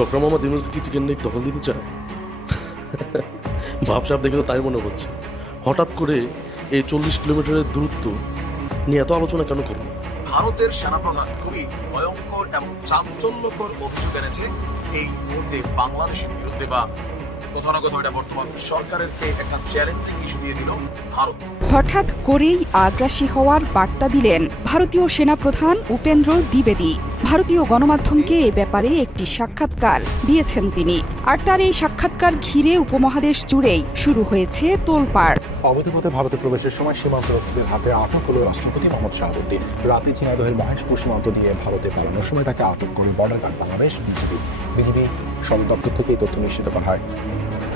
Doctor Mohammad Yunus কি chicken neck দখল দিতে চায়? ভাবসাব দেখে তো তাই মনে হচ্ছে। হঠাৎ করে এই 40 কিলোমিটারের দূরত্ব নিয়ে এত আলোচনা কেন করবো? ভারতের সেনাপ্রধান খুবই ভয়ঙ্কর এবং চাঞ্চল্যকর অভিযোগ এনেছে এই মুহূর্তে বাংলাদেশের বিরুদ্ধে, বা কোথাও না কোথাও এটা বর্তমান সরকারেরকে একটা চ্যালেঞ্জিং ইস্যু দিয়ে দিল ভারত। হঠাৎ করেই আগ্রাসী হওয়ার বার্তা দিলেন ভারতীয় সেনাপ্রধান উপেন্দ্র দ্বিবেদী। ভারতীয় গণমাধ্যমকে এ ব্যাপারে একটি সাক্ষাৎকার দিয়েছেন তিনি। আর তার এই সাক্ষাৎকার ঘিরে উপমহাদেশ জুড়েই শুরু হয়েছে তোলপাড়। অবৈধ পথে ভারতে প্রবেশের সময় সীমান্তরক্ষীদের হাতে আটক হল রাষ্ট্রপতি মোহাম্মদ শাহাবুদ্দিন। রাতে ঝিনাইদহের মহেশপুর সীমান্ত দিয়ে ভারতে পালানোর সময় তাকে আটক করে বর্ডার গার্ড বাংলাদেশ বিজিবি সদর দপ্তর থেকে এই তথ্য নিশ্চিত করা হয়।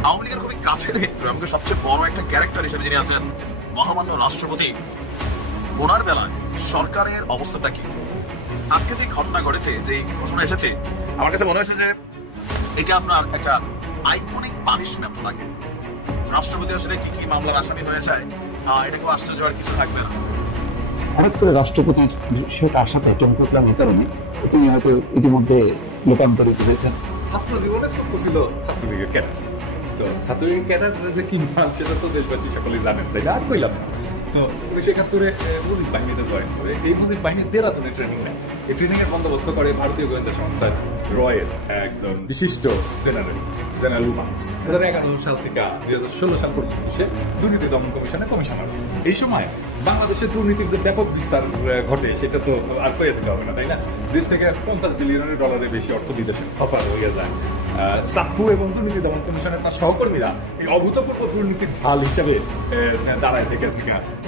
আওয়ামী লীগের খুবই কাছের ক্ষেত্রে আমাকে সবচেয়ে বড় একটা ক্যারেক্টার হিসেবে যিনি আছেন মহামান্য রাষ্ট্রপতি, ওনার বেলায় সরকারের অবস্থাটা কি? আজকে যে ঘটনা ঘটেছে, যে ঘোষণা এসেছে, আমার কাছে মনে হয়েছে যে এটা আপনার একটা আইকনিক পানিশমেন্ট লাগে। রাষ্ট্রপতি আসলে কি কি মামলার আসামি হয়েছে, এটা কেউ আশ্চর্য হওয়ার কিছু থাকবে না। হঠাৎ করে রাষ্ট্রপতির সেটা আসাতে চমকে উঠলাম এই কারণে তিনি হয়তো ইতিমধ্যে লোকান্তরিত হয়েছেন। ছাত্র জীবনে সত্য ছিল ছাত্রলীগের ক্যাডার, তো ছাত্রলীগের ক্যাডার যে কি মান সেটা তো দেশবাসী সকলেই জানেন, তাই না? আর কইলাম না। তো 1971 মুজিব বাহিনীতে জয়েন করে। এই মুজিব বাহিনীর দেরাদুনে ট্রেনিং নেয়। এই ট্রেনিং এর বন্দোবস্ত করে ভারতীয় গোয়েন্দা সংস্থার রয়ের একজন বিশিষ্ট জেনারেল উমা। 2011 সাল থেকে 2016 সাল পর্যন্ত সে দুর্নীতি দমন কমিশনের কমিশনার। এই সময় বাংলাদেশের দুর্নীতির যে ব্যাপক বিস্তার ঘটে সেটা তো আর কইয়া দিতে হবে না, তাই না? দেশ থেকে $50 বিলিয়ন বেশি অর্থ বিদেশে অফার হয়ে যায়। সাপ্পু এবং দুর্নীতি দমন কমিশনের তার সহকর্মীরা এই অভূতপূর্ব দুর্নীতির ঢাল হিসেবে দাঁড়ায় থেকে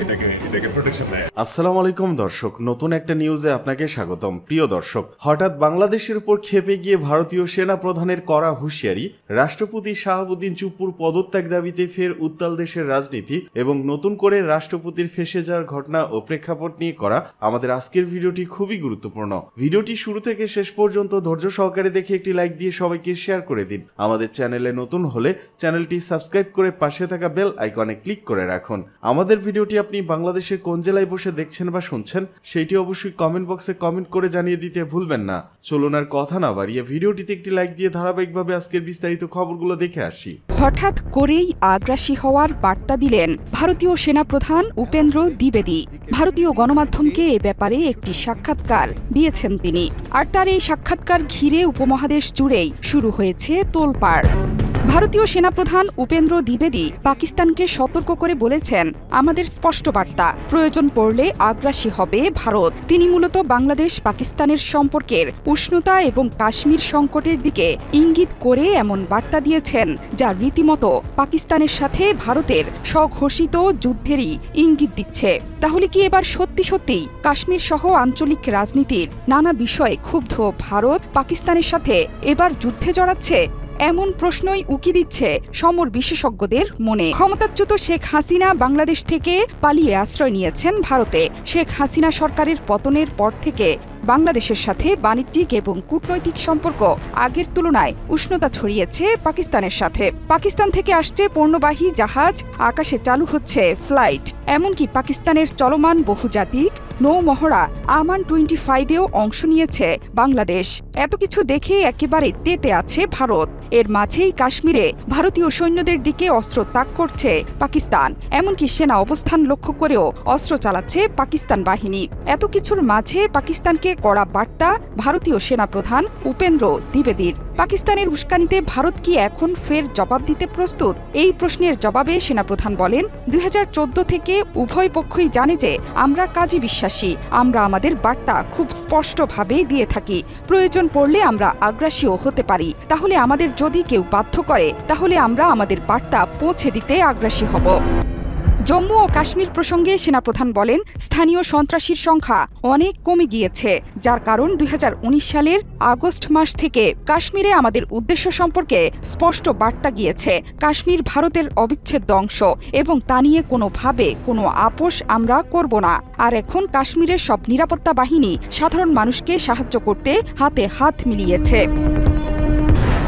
এটাকে প্রোটেকশন দেয়। আসসালামু আলাইকুম দর্শক, নতুন একটা নিউজে আপনাকে স্বাগতম। প্রিয় দর্শক, হঠাৎ বাংলাদেশের উপর খেপে গিয়ে ভারতীয় সেনা প্রধানের কড়া হুঁশিয়ারি, রাষ্ট্রপতি শাহাবুদ্দিন চুপ্পুর পদত্যাগ দাবিতে ফের উত্তাল দেশের রাজনীতি এবং নতুন করে রাষ্ট্রপতির ফেসে যাওয়ার ঘটনা ও প্রেক্ষাপট নিয়ে করা আমাদের আজকের ভিডিওটি খুবই গুরুত্বপূর্ণ। ভিডিওটি শুরু থেকে শেষ পর্যন্ত ধৈর্য সহকারে দেখে একটি লাইক দিয়ে সবাইকে শেয়ার করে দিন। আমাদের চ্যানেলে নতুন হলে চ্যানেলটি সাবস্ক্রাইব করে পাশে থাকা বেল আইকনে ক্লিক করে রাখুন। আমাদের ভিডিওটি আপনি বাংলাদেশের কোন জেলায় বসে দেখছেন বা শুনছেন সেটি অবশ্যই কমেন্ট বক্সে কমেন্ট করে জানিয়ে দিতে ভুলবেন না। চলুন আর কথা না বাড়িয়ে ভিডিওটিতে একটি লাইক দিয়ে ধারাবাহিকভাবে আজকের বিস্তারিত খবরগুলো দেখে আসি। হঠাৎ করেই আগ্রাসী হওয়ার বার্তা দিলেন ভারতীয় সেনাপ্রধান উপেন্দ্র দ্বিবেদী। ভারতীয় গণমাধ্যমকে এ ব্যাপারে একটি সাক্ষাৎকার দিয়েছেন তিনি। আর তার এই সাক্ষাৎকার ঘিরে উপমহাদেশ জুড়েই শুরু হয়েছে তোলপাড়। ভারতীয় সেনাপ্রধান উপেন্দ্র দ্বিবেদী পাকিস্তানকে সতর্ক করে বলেছেন, আমাদের স্পষ্ট বার্তা, প্রয়োজন পড়লে আগ্রাসী হবে ভারত। তিনি মূলত বাংলাদেশ পাকিস্তানের সম্পর্কের উষ্ণতা এবং কাশ্মীর সংকটের দিকে ইঙ্গিত করে এমন বার্তা দিয়েছেন যা রীতিমতো পাকিস্তানের সাথে ভারতের স্বঘোষিত যুদ্ধেরই ইঙ্গিত দিচ্ছে। তাহলে কি এবার সত্যি সত্যিই কাশ্মীর সহ আঞ্চলিক রাজনীতির নানা বিষয়ে ক্ষুব্ধ ভারত পাকিস্তানের সাথে এবার যুদ্ধে জড়াচ্ছে? এমন প্রশ্নই উকি দিচ্ছে সমর বিশেষজ্ঞদের মনে। ক্ষমতাচ্যুত শেখ হাসিনা বাংলাদেশ থেকে পালিয়ে আশ্রয় নিয়েছেন ভারতে। শেখ হাসিনা সরকারের পতনের পর থেকে বাংলাদেশের সাথে বাণিজ্যিক এবং কূটনৈতিক সম্পর্ক আগের তুলনায় উষ্ণতা ছড়িয়েছে পাকিস্তানের সাথে। পাকিস্তান থেকে আসছে পণ্যবাহী জাহাজ, আকাশে চালু হচ্ছে ফ্লাইট, এমনকি পাকিস্তানের চলমান বহুজাতিক নৌমহড়া আমান 25-এও অংশ নিয়েছে বাংলাদেশ। এত কিছু দেখে একেবারে তেতে আছে ভারত। এর মাঝেই কাশ্মীরে ভারতীয় সৈন্যদের দিকে অস্ত্র তাক করছে পাকিস্তান, এমনকি সেনা অবস্থান লক্ষ্য করেও অস্ত্র চালাচ্ছে পাকিস্তান বাহিনী। এত কিছুর মাঝে পাকিস্তানকে কড়া বার্তা ভারতীয় সেনাপ্রধান উপেন্দ্র দ্বিবেদীর। পাকিস্তানের উস্কানিতে ভারত কি এখন ফের জবাব দিতে প্রস্তুত? এই প্রশ্নের জবাবে সেনাপ্রধান বলেন, 2014 থেকে উভয় পক্ষই জানে যে আমরা কাজে বিশ্বাসী। আমরা আমাদের বার্তা খুব স্পষ্টভাবে দিয়ে থাকি। প্রয়োজন পড়লে আমরা আগ্রাসীও হতে পারি। তাহলে আমাদের যদি কেউ বাধ্য করে তাহলে আমরা আমাদের বার্তা পৌঁছে দিতে আগ্রাসী হব। জম্মু ও কাশ্মীর প্রসঙ্গে সেনাপ্রধান বলেন, স্থানীয় সন্ত্রাসীর সংখ্যা অনেক কমে গিয়েছে, যার কারণ 2019 সালের আগস্ট মাস থেকে কাশ্মীরে আমাদের উদ্দেশ্য সম্পর্কে স্পষ্ট বার্তা গিয়েছে। কাশ্মীর ভারতের অবিচ্ছেদ্য অংশ এবং তা নিয়ে কোনোভাবে কোনো আপোষ আমরা করব না। আর এখন কাশ্মীরের সব নিরাপত্তা বাহিনী সাধারণ মানুষকে সাহায্য করতে হাতে হাত মিলিয়েছে।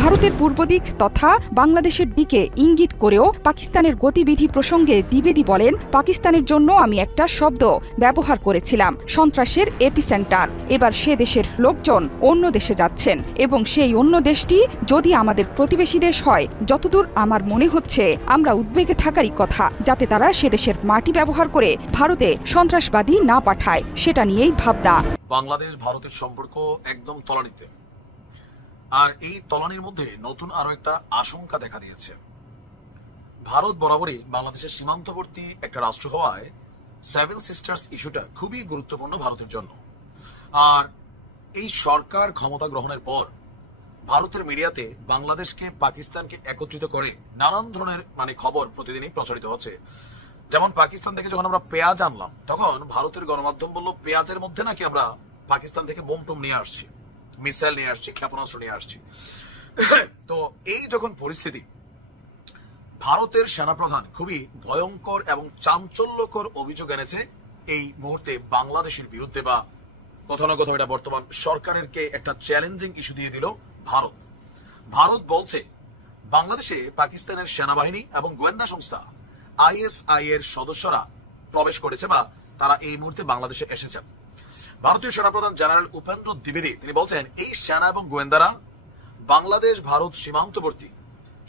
ভারতের পূর্ব দিক তথা বাংলাদেশের দিকে ইঙ্গিত করেও পাকিস্তানের গতিবিধি প্রসঙ্গে দ্বিবেদী বলেন, পাকিস্তানের জন্য আমি একটা শব্দ ব্যবহার করেছিলাম, সন্ত্রাসের এপিসেন্টার। এবার সে দেশের লোকজন অন্য দেশে যাচ্ছেন এবং সেই অন্য দেশটি যদি আমাদের প্রতিবেশী দেশ হয়, যতদূর আমার মনে হচ্ছে আমরা উদ্বেগে থাকারই কথা, যাতে তারা সে দেশের মাটি ব্যবহার করে ভারতে সন্ত্রাসবাদী না পাঠায়, সেটা নিয়েই ভাবনা। বাংলাদেশ ভারতের সম্পর্ক একদম তলানিতে, আর এই তলানির মধ্যে নতুন আরো একটা আশঙ্কা দেখা দিয়েছে। ভারত বরাবরই বাংলাদেশের সীমান্তবর্তী একটা রাষ্ট্র হওয়ায় সেভেন সিস্টার্স ইস্যুটা খুবই গুরুত্বপূর্ণ ভারতের জন্য। আর এই সরকার ক্ষমতা গ্রহণের পর ভারতের মিডিয়াতে বাংলাদেশকে পাকিস্তানকে একত্রিত করে নানান ধরনের খবর প্রতিদিনই প্রচারিত হচ্ছে। যেমন পাকিস্তান থেকে যখন আমরা পেঁয়াজ আনলাম, তখন ভারতের গণমাধ্যম বলল পেঁয়াজের মধ্যে নাকি আমরা পাকিস্তান থেকে বোম টোম নিয়ে আসছি, মিসাইল নিয়ে আসছি, ক্ষেপণাস্ত্র নিয়ে আসছি। তো এই যখন পরিস্থিতি, ভারতের সেনাপ্রধান খুবই ভয়ঙ্কর এবং চাঞ্চল্যকর অভিযোগ এনেছে এই মুহূর্তে বাংলাদেশের বিরুদ্ধে, বা কোথাও না কোথাও এটা বর্তমান সরকারেরকে একটা চ্যালেঞ্জিং ইস্যু দিয়ে দিল ভারত। ভারত বলছে বাংলাদেশে পাকিস্তানের সেনাবাহিনী এবং গোয়েন্দা সংস্থা ISI এর সদস্যরা প্রবেশ করেছে, বা তারা এই মুহূর্তে বাংলাদেশে এসেছেন। ভারতীয় সেনাপ্রধান জেনারেল উপেন্দ্র দ্বিবেদী তিনি বলছেন, এই সেনা এবং গোয়েন্দারা বাংলাদেশ ভারত সীমান্তবর্তী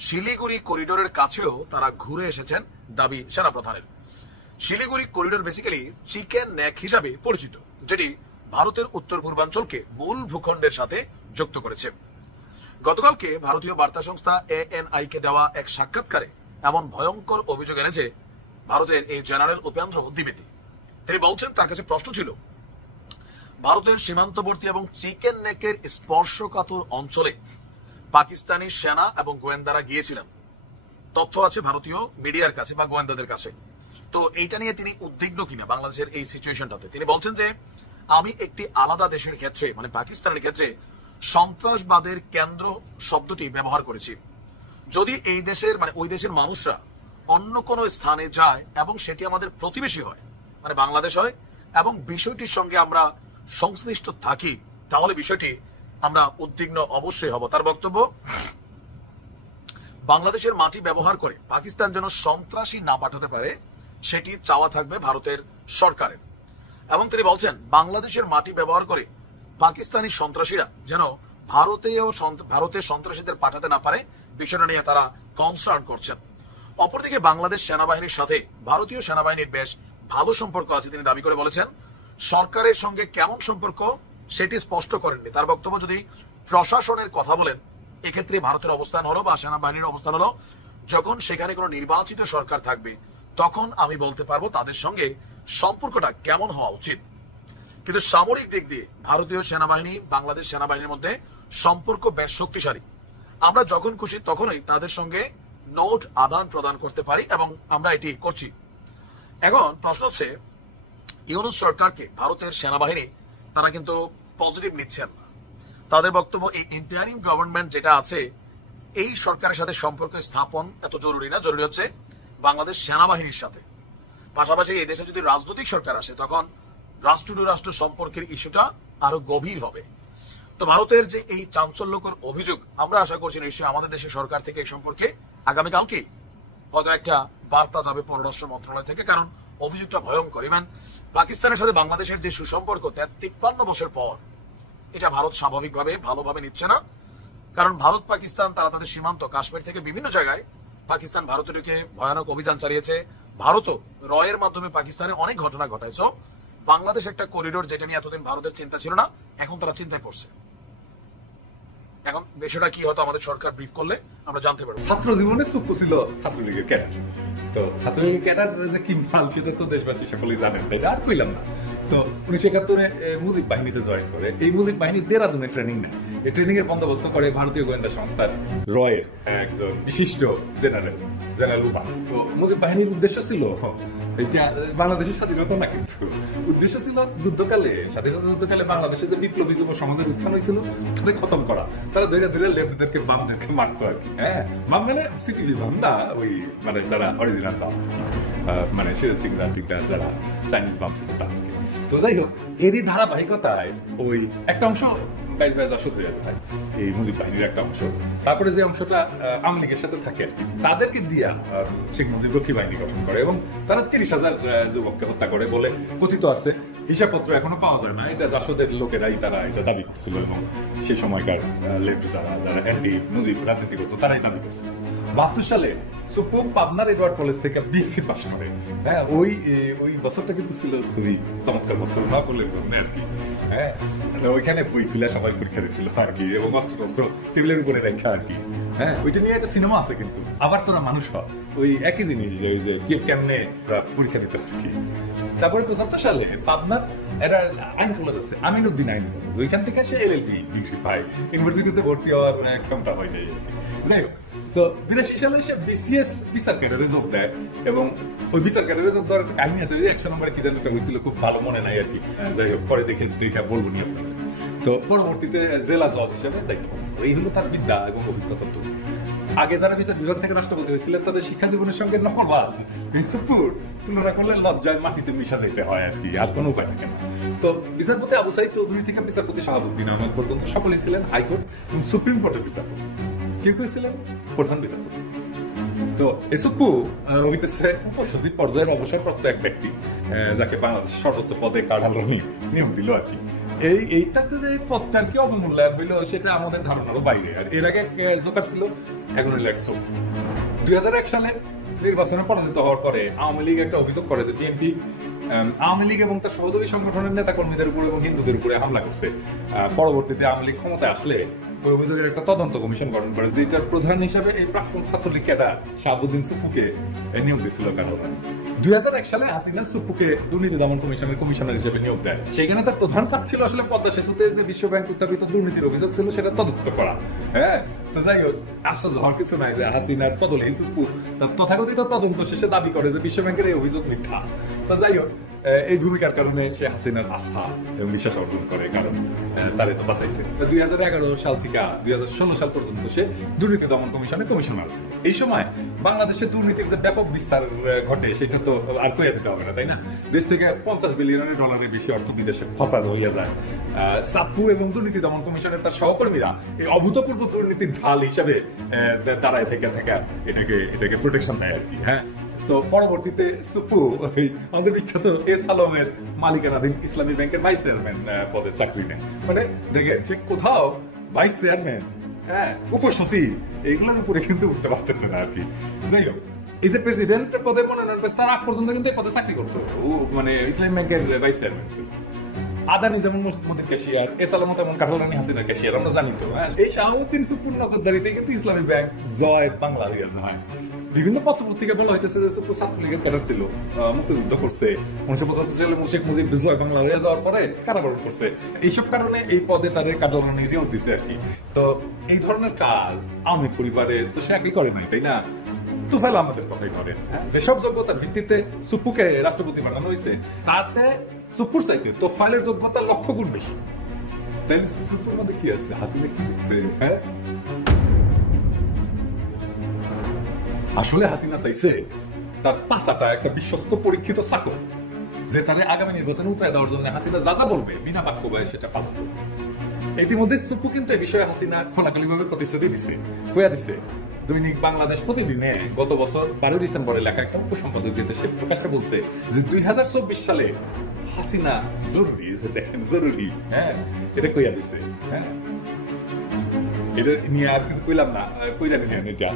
শিলিগুড়ি করিডোরের কাছেও তারা ঘুরে এসেছেন দাবি সেনাপ্রধানের। Siliguri corridor basically chicken neck হিসাবে পরিচিত, যেটি ভারতের উত্তর পূর্বাঞ্চলকে মূল ভূখণ্ডের সাথে যুক্ত করেছে। গতকালকে ভারতীয় বার্তা সংস্থা ANI কে দেওয়া এক সাক্ষাৎকারে এমন ভয়ঙ্কর অভিযোগ এনেছে ভারতের এই জেনারেল উপেন্দ্র দ্বিবেদী। তিনি বলছেন তার কাছে প্রশ্ন ছিল, ভারতের সীমান্তবর্তী এবং চিকেন নেকের স্পর্শকাতর অঞ্চলে পাকিস্তানি সেনা এবং গোয়েন্দারা গিয়েছিলেন। তথ্য আছে ভারতীয় মিডিয়ার কাছে বা গোয়েন্দাদের কাছে। তো এইটা নিয়ে তিনি উদ্বিগ্ন কিনা বাংলাদেশের এই সিচুয়েশনটাতে। তিনি বলছেন যে আমি একটি আলাদা দেশের ক্ষেত্রে পাকিস্তানের ক্ষেত্রে সন্ত্রাসবাদের কেন্দ্র শব্দটি ব্যবহার করেছি। যদি এই দেশের ওই দেশের মানুষরা অন্য কোনো স্থানে যায় এবং সেটি আমাদের প্রতিবেশী হয়, বাংলাদেশ হয়, এবং বিষয়টির সঙ্গে আমরা সংশ্লিষ্ট থাকি, তাহলে বিষয়টি আমরা উদ্বিগ্ন অবশ্যই হব। তার বক্তব্য, বাংলাদেশের মাটি ব্যবহার করে পাকিস্তান যেন সন্ত্রাসী না পাঠাতে পারে সেটি চাওয়া থাকবে ভারতের সরকারের। এবং তিনি বলছেন বাংলাদেশের মাটি ব্যবহার করে পাকিস্তানি সন্ত্রাসীরা যেন ভারতের সন্ত্রাসীদের পাঠাতে না পারে, বিষয়টা নিয়ে তারা কনসার্ন করছেন। অপরদিকে বাংলাদেশ সেনাবাহিনীর সাথে ভারতীয় সেনাবাহিনীর বেশ ভালো সম্পর্ক আছে তিনি দাবি করে বলেছেন। সরকারের সঙ্গে কেমন সম্পর্ক সেটি স্পষ্ট করেননি। তার বক্তব্য, যদি প্রশাসনের কথা বলেন, এক্ষেত্রে ভারতের অবস্থান হলো বা সেনাবাহিনীর অবস্থান হলো, যখন সেখানে কোনো নির্বাচিত সরকার থাকবে তখন আমি বলতে পারবো তাদের সঙ্গে সম্পর্কটা কেমন হওয়া উচিত। কিন্তু সামরিক দিক দিয়ে ভারতীয় সেনাবাহিনী বাংলাদেশ সেনাবাহিনীর মধ্যে সম্পর্ক বেশ শক্তিশালী। আমরা যখন খুশি তখনই তাদের সঙ্গে নোট আদান প্রদান করতে পারি এবং আমরা এটি করছি। এখন প্রশ্ন হচ্ছে, ইউনূস সরকারকে ভারতের সেনাবাহিনী তারা কিন্তু পজিটিভ নিচ্ছেন না। তাদের বক্তব্য, এই ইন্টারিম গভর্নমেন্ট যেটা আছে, এই সরকারের সাথে সম্পর্ক স্থাপন এত জরুরি না, জরুরি হচ্ছে বাংলাদেশ সেনাবাহিনীর সাথে। পাশাপাশি এই দেশে যদি রাজনৈতিক সরকার আসে তখন রাষ্ট্র টু রাষ্ট্র সম্পর্কের ইস্যুটা আরো গভীর হবে। তো ভারতের যে এই চাঞ্চল্যকর অভিযোগ, আমরা আশা করছি নিশ্চয়ই আমাদের দেশের সরকার থেকে এই সম্পর্কে আগামীকালকে হয়তো একটা বার্তা যাবে পররাষ্ট্র মন্ত্রণালয় থেকে, কারণ অভিযোগটা ভয়ঙ্কর। ইভেন পাকিস্তানের সাথে বাংলাদেশের যে সুসম্পর্ক 53 বছর পর, এটা ভারত স্বাভাবিকভাবে ভালোভাবে নিচ্ছে না। কারণ ভারত পাকিস্তান তারা তাদের সীমান্ত কাশ্মীর থেকে বিভিন্ন জায়গায় পাকিস্তান ভারতের দিকে ভয়ানক অভিযান চালিয়েছে। ভারতও রয়ের মাধ্যমে পাকিস্তানে অনেক ঘটনা ঘটাইছে। বাংলাদেশ একটা করিডোর যেটা নিয়ে এতদিন ভারতের চিন্তা ছিল না, এখন তারা চিন্তায় পড়ছে। এখন বিষয়টা কি হয়তো আমাদের সরকার ব্রিফ করলে আমরা জানতে পারবো। ছাত্র জীবনে চুপ ছিল ছাত্রলীগের ক্যাডার। তো ছাত্রলীগের ক্যাডার যে কি মাল সেটা তো দেশবাসী সকলেই জানেন, তাই আর কইলাম না। তো 1971 মুজিব বাহিনীতে জয়েন করে। এই মুজিব বাহিনী দেরাদুনে ট্রেনিং নেয়। এই ট্রেনিং এর বন্দোবস্ত করে ভারতীয় গোয়েন্দা সংস্থার রয়ের একজন বিশিষ্ট জেনারেল উপান। তো মুজিব বাহিনীর উদ্দেশ্য ছিল বাংলাদেশের স্বাধীনতা না, কিন্তু উদ্দেশ্য ছিল স্বাধীনতা যুদ্ধকালে বাংলাদেশে যে বিপ্লবী যুব সমাজের উত্থান হয়েছিল তাদের খতম করা। তারা ধীরে ধীরে লেফটদেরকে বামদেরকে মারতো আর কি। হ্যাঁ, বাম সিটিভি বাম না, ওই যারা অরিজিনাল বাম, শেরে সিংরা টিকটা যারা চাইনিজ বাম ছিল তাদেরকে। তো যাই হোক, এরই ধারাবাহিকতায় ওই একটা অংশ বাইরে হয়ে যা শুধু হয়ে যায় এই মুজিব বাহিনীর একটা অংশ। তারপরে যে অংশটা আওয়ামী লীগের সাথে থাকে আর কি, তাদেরকে দিয়া শেখ মুজিব রক্ষী বাহিনী গঠন করে এবং তারা 30,000 যুবককে হত্যা করে বলে কথিত আছে। হিসাবপত্র এখনো পাওয়া যায় না, এটা জাসদের লোকেরাই তারা এটা দাবি করছিল এবং সেই সময়কার লেফট যারা অ্যান্টি মুজিব রাজনীতি করতো তারাই দাবি করছিল। 72 সালে সুপ্পু পাবনার এডওয়ার্ড কলেজ থেকে বিএসসি পাস করে। হ্যাঁ, ওই বছরটা কিন্তু ছিল খুবই চমৎকার বছর না কলের জন্য আর কি। হ্যাঁ, ওইখানে বই খুলে সবাই পরীক্ষা দিয়েছিল আর কি, এবং অস্ত্র টেবিলের উপরে রেখা আর কি। হ্যাঁ, ওইটা নিয়ে একটা সিনেমা আছে কিন্তু। আবার তোরা মানুষ হয় ওই একই জিনিস, ওই যে কেমনে পরীক্ষা দিতে আর কি। তারপরে 75 সালে পাবনার এটা আইন কলেজ আছে, আমিনুদ্দিন আইন কলেজ, ওইখান থেকে সে এলএলবি ডিগ্রি পায়। ইউনিভার্সিটিতে ভর্তি হওয়ার ক্ষমতা হয় নাই। যাই হোক, তো 82 সালে সে বিসিএস বিচার ক্যাডারে যোগ দেয় এবং ওই বিচার ক্যাডারে যোগ দেওয়ার একটা কাহিনী আছে, 100 নম্বরে কি জানি একটা হয়েছিল, খুব ভালো মনে নাই আর কি। যাই হোক, পরে দেখে বলবো নি আপনাদের। তো পরবর্তীতে জেলা জজ হিসেবে দায়িত্ব পালন করে। এই হলো তার বিদ্যা এবং অভিজ্ঞতা। তো আগে যারা বিচার বিভাগ থেকে রাষ্ট্রপতি হয়েছিলেন তাদের শিক্ষা জীবনের সঙ্গে নকলবাজ সুপুর তুলনা করলে লজ্জায় মাটিতে মিশা যেতে হয় আর কি, আর কোনো উপায় থাকে না। তো বিচারপতি আবু সাইদ চৌধুরী থেকে বিচারপতি শাহাবুদ্দিন আহমদ পর্যন্ত সকলেই ছিলেন হাইকোর্ট এবং সুপ্রিম কোর্টের বিচারপতি। কেউ কেউ ছিলেন প্রধান বিচারপতি। তো এসপু হইতেছে উপসচিব পর্যায়ের অবসরপ্রাপ্ত এক ব্যক্তি, যাকে বাংলাদেশের সর্বোচ্চ পদে কাঠালোনি নিয়োগ দিল আর কি। এইটাতে যে পদটা আর কি অবমূল্যায়ন হইলো সেটা আমাদের ধারণারও বাইরে। আর এর আগে জোকার ছিল, এখন হইল 2001 সালে নির্বাচনে পরাজিত হওয়ার পরে আওয়ামী লীগ একটা অভিযোগ করে যে বিএনপি আওয়ামী লীগ এবং তার সহযোগী সংগঠনের নেতা কর্মীদের উপর এবং হিন্দুদের উপরে হামলা করছে। পরবর্তীতে আওয়ামী লীগ ক্ষমতায় আসলে ওই অভিযোগের একটা তদন্ত কমিশন গঠন করে, যেটার প্রধান হিসাবে এই প্রাক্তন ছাত্রলীগ ক্যাডার শাহাবুদ্দিন সুপুকে নিয়োগ দিয়েছিল। কারণ 2001 সালে হাসিনা সুপুকে দুর্নীতি দমন কমিশনের কমিশনার হিসেবে নিয়োগ দেয়। সেখানে তার প্রধান কাজ ছিল আসলে পদ্মা সেতুতে যে বিশ্বব্যাংক উত্থাপিত দুর্নীতির অভিযোগ ছিল সেটা তদন্ত করা। হ্যাঁ, তো যাই হোক, আশ্চর্য হওয়ার কিছু নাই যে হাসিনার বদলে সুপু তার তথাকথিত তদন্ত শেষে দাবি করে যে বিশ্বব্যাংকের এই অভিযোগ মিথ্যা। তো যাই হোক, এই ভূমিকার কারণে সে হাসিনার আস্থা এবং বিশ্বাস অর্জন করে, কারণ তারে তো বাঁচাইছে। 2011 সাল থেকে 2016 সাল পর্যন্ত সে দুর্নীতি দমন কমিশনের কমিশনার ছিল। এই সময় বাংলাদেশের দুর্নীতির যে ব্যাপক বিস্তার ঘটে সেটা তো আর কইয়া দিতে হবে না, তাই না? দেশ থেকে $50 বিলিয়ন বেশি অর্থ বিদেশে ফাঁসানো হইয়া যায়। সাপ্পু এবং দুর্নীতি দমন কমিশনের তার সহকর্মীরা এই অভূতপূর্ব দুর্নীতির ঢাল হিসাবে দাঁড়ায় থেকে এটাকে প্রোটেকশন দেয় আর কি। হ্যাঁ, তো পরবর্তীতে সুপু আমাদের বিখ্যাত এস আলমের মালিকানাধীন ইসলামী ব্যাংকের ভাইস চেয়ারম্যান পদে চাকরি নেন। মানে দেখেন, সে কোথাও ভাইস চেয়ারম্যান, হ্যাঁ, উপসচিব, এইগুলোর উপরে কিন্তু উঠতে পারতেছে না আর কি। যাই হোক, এই যে প্রেসিডেন্ট পদে মনোনয়ন পেয়েছে তার আগ পর্যন্ত কিন্তু এই পদে চাকরি করতো। ও মানে ইসলামী ব্যাংকের ভাইস চেয়ারম্যান ছিল। আদানি যেমন মোদীর ক্যাশিয়ার, এস আলম তেমন কাঠালানি হাসিনার ক্যাশিয়ার, আমরা জানি তো। এই শাহাবুদ্দিন সুপুর নজরদারিতে কিন্তু ইসলামী ব্যাংক জয় বাংলা হয়ে যায়। বিভিন্ন পত্রপত্রিকা বলা হইতেছে যে সুপুর ছাত্রলীগের ক্যাডার ছিল, মুক্তিযুদ্ধ করছে, 1975 সালে শেখ মুজিব জয় বাংলা হয়ে যাওয়ার পরে কারাবরণ করছে। এইসব কারণে এই পদে তাদের কাঠালানি নিয়োগ দিছে আর কি। তো এই ধরনের কাজ আওয়ামী পরিবারে তো সে একই করে নাই, তাই না? তুফাইল আমাদের কথাই করে, যেসব যোগ্যতার ভিত্তিতে সুপুকে রাষ্ট্রপতি বানানো হয়েছে তাতে সুপুর চাইতে তোফাইলের যোগ্যতা 100 গুণ বেশি। তাইলে সুপুর মধ্যে কি আছে? হাসিনা কি দেখছে? হ্যাঁ, আসলে হাসিনা চাইছে তার পাশাটা একটা বিশ্বস্ত পরীক্ষিত চাকর, যে তারে আগামী নির্বাচনে উৎসাহ দেওয়ার জন্য হাসিনা যা যা বলবে বিনা বাক্য ব্যয়ে সেটা পালন করবে। ইতিমধ্যে সুপু কিন্তু এই বিষয়ে হাসিনা খোলাখুলি ভাবে প্রতিশ্রুতি দিছে, হইয়া দিছে। দৈনিক বাংলাদেশ প্রতিদিনে গত বছর 12 ডিসেম্বরে লেখা একটা উপসম্পাদকীয়তে সে প্রকাশে বলছে যে 2024 সালে হাসিনা জরুরি, দেখেন জরুরি, হ্যাঁ, এটা কইয়া দিছে। হ্যাঁ, এটা নিয়ে আর কিছু কইলাম না, কইরা নিলেন এটা।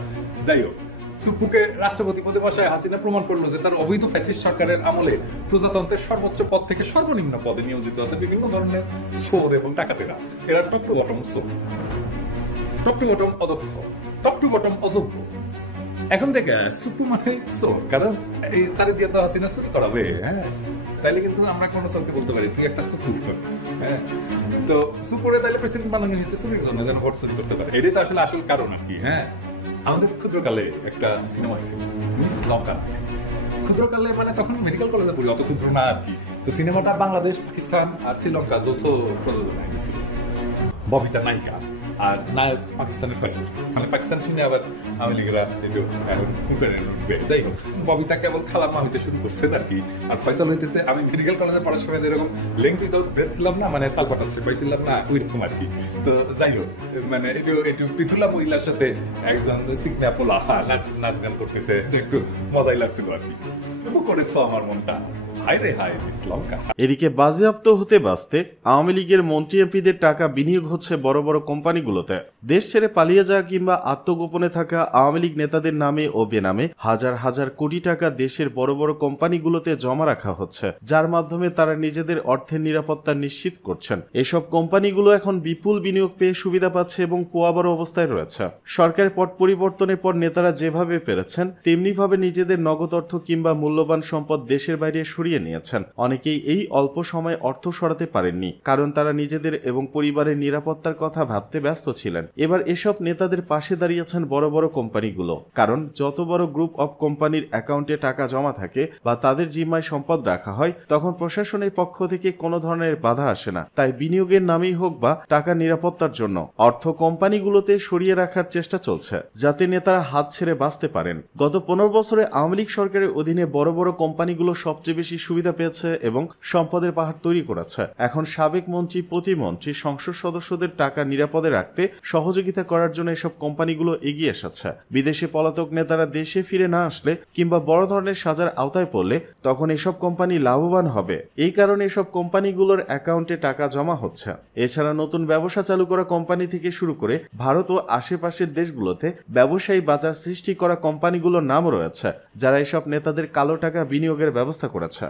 যাই হোক, সুপুকে রাষ্ট্রপতি পদে বসায় হাসিনা প্রমাণ করলো যে তার অবৈধ ফ্যাসিস্ট সরকারের আমলে প্রজাতন্ত্রের সর্বোচ্চ পদ থেকে সর্বনিম্ন পদে নিয়োজিত আছে বিভিন্ন ধরনের চোর এবং ডাকাতেরা। এরা টপ টু বটম চোর, টপ টু বটম অদক্ষ, টপ টু বটম অযোগ্য। এখন থেকে সুপু মানে চোর, কারণ এই তারে দিয়ে তো হাসিনা চুরি করাবে। হ্যাঁ, তাইলে কিন্তু আমরা কোনো চোরকে বলতে পারি তুই একটা সুপুর। হ্যাঁ, তো সুপুরে তাইলে প্রেসিডেন্ট বানানো হয়েছে চুরির জন্য, যেন ভোট চুরি করতে পারে। এটাই তো আসলে আসল কারণ আর কি। হ্যাঁ, আমাদের ক্ষুদ্রকালে একটা সিনেমা ছিল মিস লঙ্কা। ক্ষুদ্রকালে মানে তখন মেডিকেল কলেজে পড়ি, অত ক্ষুদ্র না আর কি। তো সিনেমাটা বাংলাদেশ, পাকিস্তান আর শ্রীলঙ্কা যৌথ প্রযোজনা হয়েছিল। ববিতা নায়িকা, আর নায়ক পাকিস্তানের ফয়সাল, মানে পাকিস্তান শুনে আবার আওয়ামী লীগেরা একটু এখন যাই হোক, ববিতা কেবল খালাম্মা হইতে শুরু করছেন আর কি। আর ফয়সাল হইতেছে, আমি মেডিকেল কলেজে পড়ার সময় যেরকম লেংথ উইদাউট ব্রেথ ছিলাম না, মানে তালপাটা পাইছিলাম না, ওই রকম আর কি। তো যাই হোক, মানে একটু পিথুলা মহিলার সাথে একজন সিকনা পোলা নাচ গান করতেছে, একটু মজাই লাগছিল আর কি। তবু করেছো আমার মনটা, হায় রে হায় ইসলাম কা। এদিকে বাজেয়াপ্ত হতে বাঁচতে আওয়ামী লীগের মন্ত্রী এমপিদের টাকা বিনিয়োগ হচ্ছে বড় বড় কোম্পানিগুলোতে। দেশ ছেড়ে পালিয়ে যাওয়া কিংবা আত্মগোপনে থাকা আওয়ামী লীগ নেতাদের নামে ও বেনামে হাজার হাজার কোটি টাকা দেশের বড় বড় কোম্পানিগুলোতে জমা রাখা হচ্ছে, যার মাধ্যমে তারা নিজেদের অর্থের নিরাপত্তা নিশ্চিত করছেন। এসব কোম্পানিগুলো এখন বিপুল বিনিয়োগ পেয়ে সুবিধা পাচ্ছে এবং পোয়াবড় অবস্থায় রয়েছে। সরকারের পট পরিবর্তনের পর নেতারা যেভাবে পেরেছেন তেমনিভাবে নিজেদের নগদ অর্থ কিংবা মূল্যবান সম্পদ দেশের বাইরে সরিয়ে নিয়েছেন। অনেকেই এই অল্প সময়ে অর্থ সরাতে পারেননি, কারণ তারা নিজেদের এবং পরিবারের নিরাপত্তার কথা ভাবতে ব্যস্ত ছিলেন। এবার এসব নেতাদের পাশে দাঁড়িয়েছেন বড় বড় কোম্পানিগুলো, কারণ যত বড় গ্রুপ অফ কোম্পানির অ্যাকাউন্টে টাকা জমা থাকে বা তাদের জিম্মায় সম্পদ রাখা হয়, তখন প্রশাসনের পক্ষ থেকে কোনো ধরনের বাধা আসে না। তাই বিনিয়োগের নামেই হোক বা টাকা নিরাপত্তার জন্য অর্থ কোম্পানিগুলোতে সরিয়ে রাখার চেষ্টা চলছে, যাতে নেতারা হাত ছেড়ে বাঁচতে পারেন। গত 15 বছরে আওয়ামী লীগ সরকারের অধীনে বড় বড় কোম্পানিগুলো সবচেয়ে বেশি সুবিধা পেয়েছে এবং সম্পদের পাহাড় তৈরি করেছে। এখন সাবেক মন্ত্রী, প্রতিমন্ত্রী, সংসদ সদস্যদের টাকা নিরাপদে রাখতে সহযোগিতা করার জন্য এসব কোম্পানিগুলো এগিয়ে এসেছে। বিদেশে পলাতক নেতারা দেশে ফিরে না আসলে কিংবা বড় ধরনের সাজার আওতায় পড়লে তখন এসব কোম্পানি লাভবান হবে। এই কারণে এসব কোম্পানিগুলোর অ্যাকাউন্টে টাকা জমা হচ্ছে। এছাড়া নতুন ব্যবসা চালু করা কোম্পানি থেকে শুরু করে ভারত ও আশেপাশের দেশগুলোতে ব্যবসায়ী বাজার সৃষ্টি করা কোম্পানিগুলোর নাম রয়েছে, যারা এসব নেতাদের কালো টাকা বিনিয়োগের ব্যবস্থা করেছে।